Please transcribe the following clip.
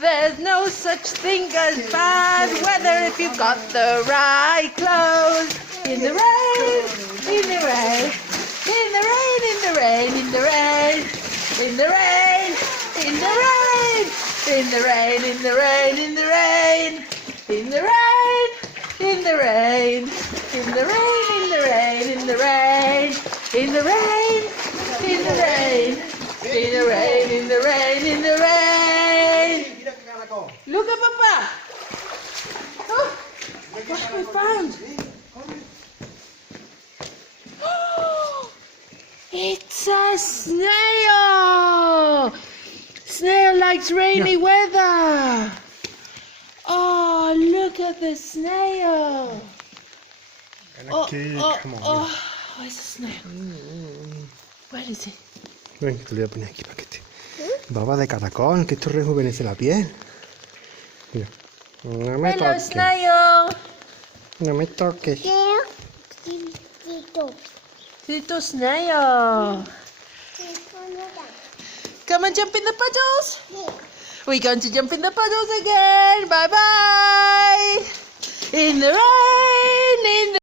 There's no such thing as bad weather if you've got the right clothes. In the rain, in the rain, in the rain, in the rain, in the rain, in the rain, in the rain, in the rain, in the rain, in the rain, in the rain, in the rain, in the rain, in the rain, in the rain, in the rain, in the rain, in the rain, in the rain, in the rain. Look at Papa. Oh, what have we found? It's a snail. Snail likes rainy weather. Oh, look at the snail. Oh, where's the snail? Where is it? Ven, te lo voy a poner aquí para que te... Baba de caracol, que esto rejuvenece la piel. Mira. No me Hello, toques. snail. No me toques. Little snail. Come and jump in the puddles. We're going to jump in the puddles again. Bye bye. In the rain, in the